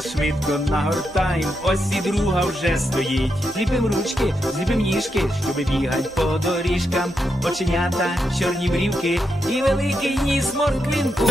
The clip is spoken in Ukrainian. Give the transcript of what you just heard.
швидко нагортаєм, ось і друга вже стоїть. Зліпим ручки, зліпим ніжки, щоби бігать по доріжкам, оченята, чорні брівки і великий ніс морквинку.